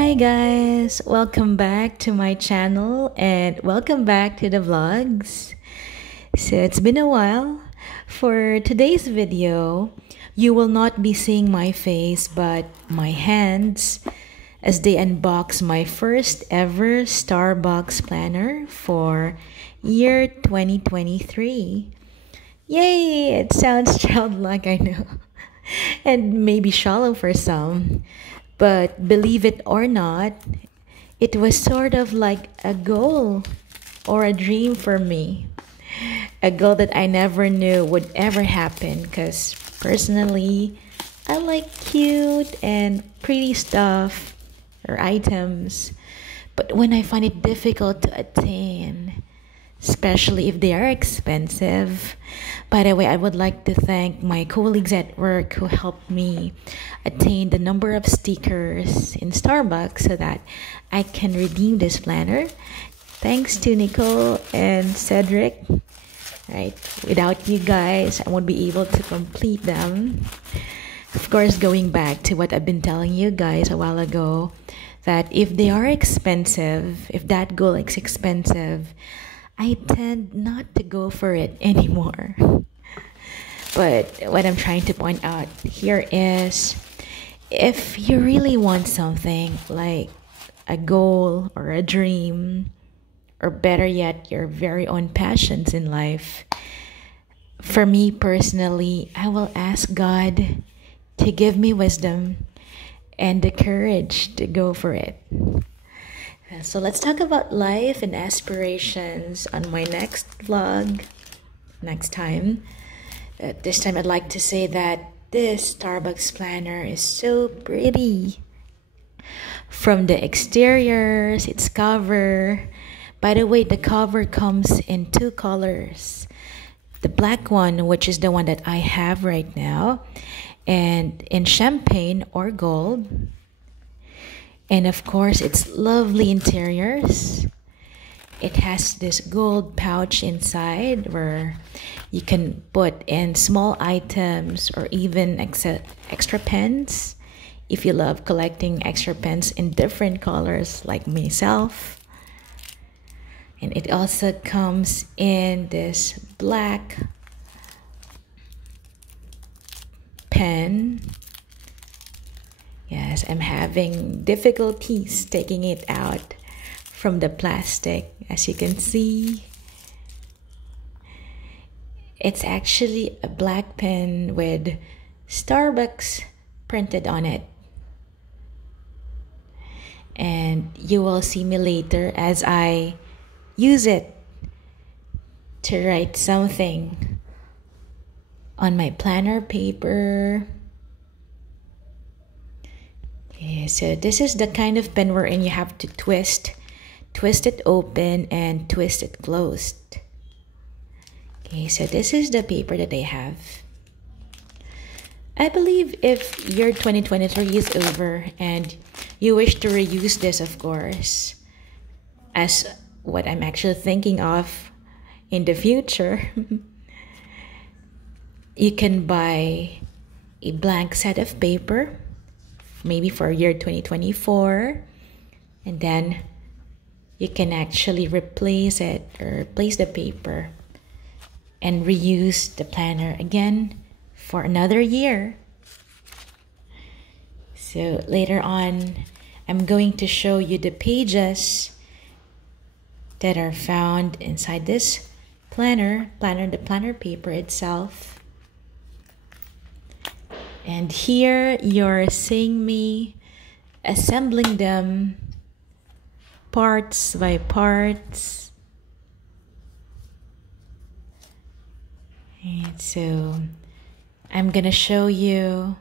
Hi guys, welcome back to my channel and welcome back to the vlogs. So it's been a while. For today's video, you will not be seeing my face but my hands as they unbox my first ever Starbucks planner for year 2023. Yay! It sounds childlike, I know, and maybe shallow for some. But believe it or not, it was sort of like a goal or a dream for me. A goal that I never knew would ever happen because personally, I like cute and pretty stuff or items. But when I find it difficult to attain, especially if they are expensive. By the way, I would like to thank my colleagues at work who helped me attain the number of stickers in Starbucks so that I can redeem this planner. Thanks to Nicole and Cedric. Right, without you guys, I won't be able to complete them. Of course, going back to what I've been telling you guys a while ago, that if they are expensive, if that goal is expensive, I tend not to go for it anymore. But what I'm trying to point out here is, if you really want something like a goal or a dream, or better yet, your very own passions in life, for me personally, I will ask God to give me wisdom and the courage to go for it. So let's talk about life and aspirations on my next vlog next time. This time I'd like to say that this Starbucks planner is so pretty. From the exteriors, its cover. By the way, the cover comes in two colors. The black one, which is the one that I have right now, and in champagne or gold. And of course, it's lovely interiors. It has this gold pouch inside where you can put in small items or even extra pens if you love collecting extra pens in different colors like myself. And it also comes in this black pen. Yes, I'm having difficulties taking it out from the plastic. As you can see, it's actually a black pen with Starbucks printed on it. And you will see me later as I use it to write something on my planner paper. Okay, so this is the kind of pen wherein you have to twist it open and twist it closed. Okay, so this is the paper that I have. I believe if year 2023 is over and you wish to reuse this, of course, as what I'm actually thinking of in the future, you can buy a blank set of paper, maybe for year 2024, and then you can actually replace it or replace the paper and reuse the planner again for another year. So later on, I'm going to show you the pages that are found inside this the planner paper itself. And here you're seeing me assembling them parts by parts. And so I'm gonna show you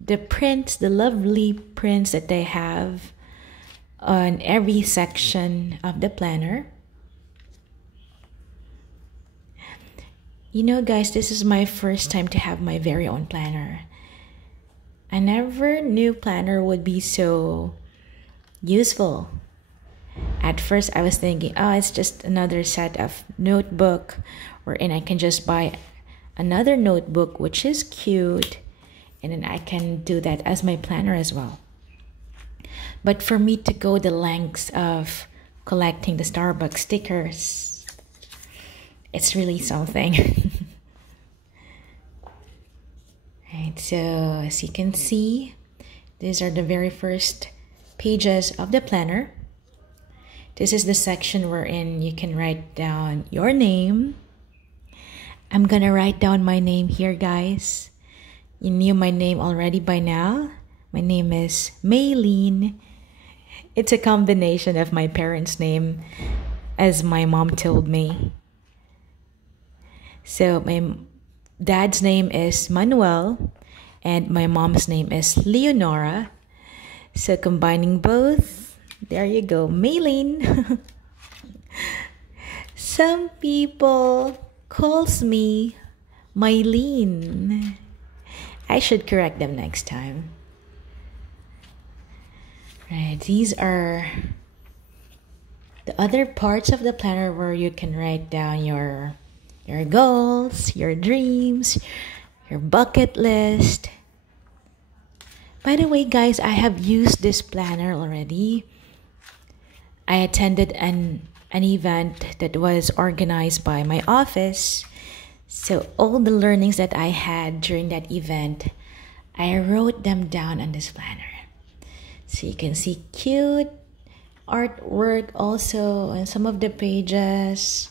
the prints, the lovely prints that they have on every section of the planner. You know, guys, this is my first time to have my very own planner. I never knew planner would be so useful. At first, I was thinking, oh, it's just another set of notebook wherein I can just buy another notebook, which is cute, and then I can do that as my planner as well. But for me to go the lengths of collecting the Starbucks stickers, it's really something. Right, so as you can see, these are the very first pages of the planner. This is the section wherein you can write down your name. I'm gonna write down my name here, guys. You knew my name already by now. My name is Maylene. It's a combination of my parents' name, as my mom told me. So my dad's name is Manuel and my mom's name is Leonora. So combining both, there you go, Maylene. Some people calls me Mylene. I should correct them next time. Right, these are the other parts of the planner where you can write down your goals, your dreams, your bucket list. By the way, guys, I have used this planner already. I attended an event that was organized by my office. So all the learnings that I had during that event, I wrote them down on this planner. So you can see cute artwork also on some of the pages.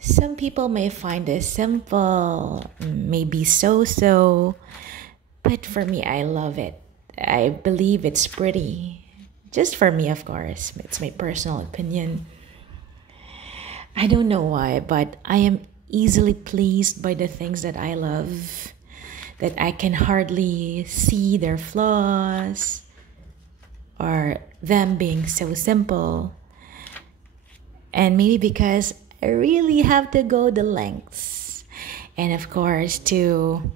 Some people may find this simple, maybe so-so, but for me, I love it. I believe it's pretty. Just for me, of course. It's my personal opinion. I don't know why, but I am easily pleased by the things that I love, that I can hardly see their flaws or them being so simple. And maybe because I really have to go the lengths. And of course, to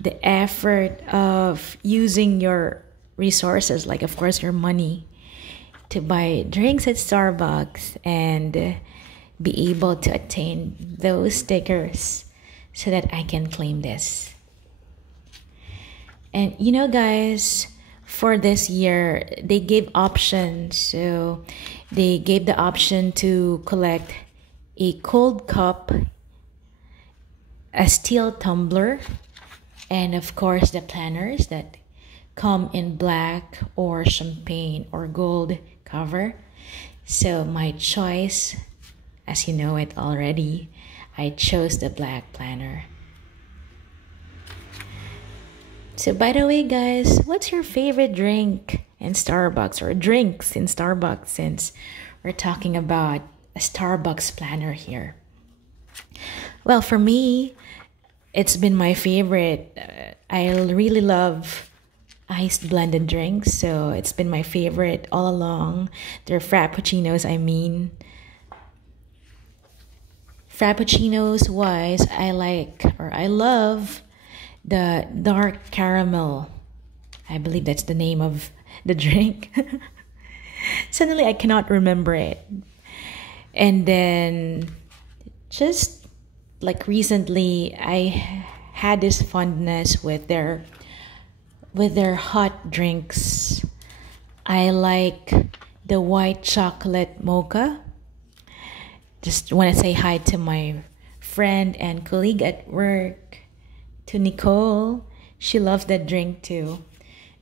the effort of using your resources, like of course your money, to buy drinks at Starbucks and be able to attain those stickers so that I can claim this. And you know, guys, for this year, they gave options. So they gave the option to collect a cold cup, a steel tumbler, and of course the planners that come in black or champagne or gold cover. So my choice, as you know it already, I chose the black planner. So by the way, guys, what's your favorite drink in Starbucks, or drinks in Starbucks, since we're talking about a Starbucks planner here? Well, for me, it's been my favorite. I really love iced blended drinks, so it's been my favorite all along. They're frappuccinos, I mean. Frappuccinos wise, I love the dark caramel. I believe that's the name of the drink. Suddenly I cannot remember it. And then just like recently, I had this fondness with their hot drinks. I like the white chocolate mocha. Just want to say hi to my friend and colleague at work, to Nicole. She loves that drink too,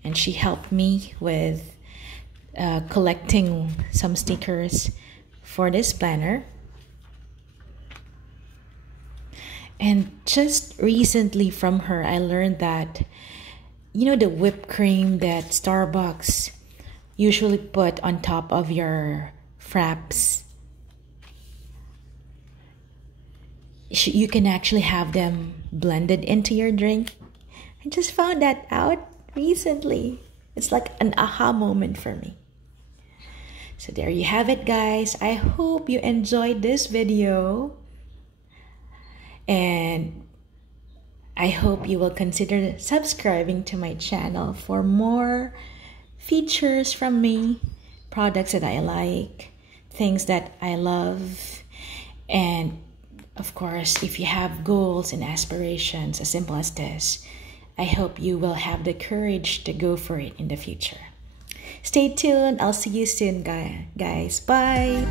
and she helped me with collecting some stickers for this planner. And just recently from her, I learned that, you know, the whipped cream that Starbucks usually put on top of your fraps, you can actually have them blended into your drink. I just found that out recently. It's like an aha moment for me. So there you have it, guys. I hope you enjoyed this video. And I hope you will consider subscribing to my channel for more features from me, products that I like, things that I love, and of course, if you have goals and aspirations as simple as this, I hope you will have the courage to go for it in the future. Stay tuned. I'll see you soon, guys. Bye.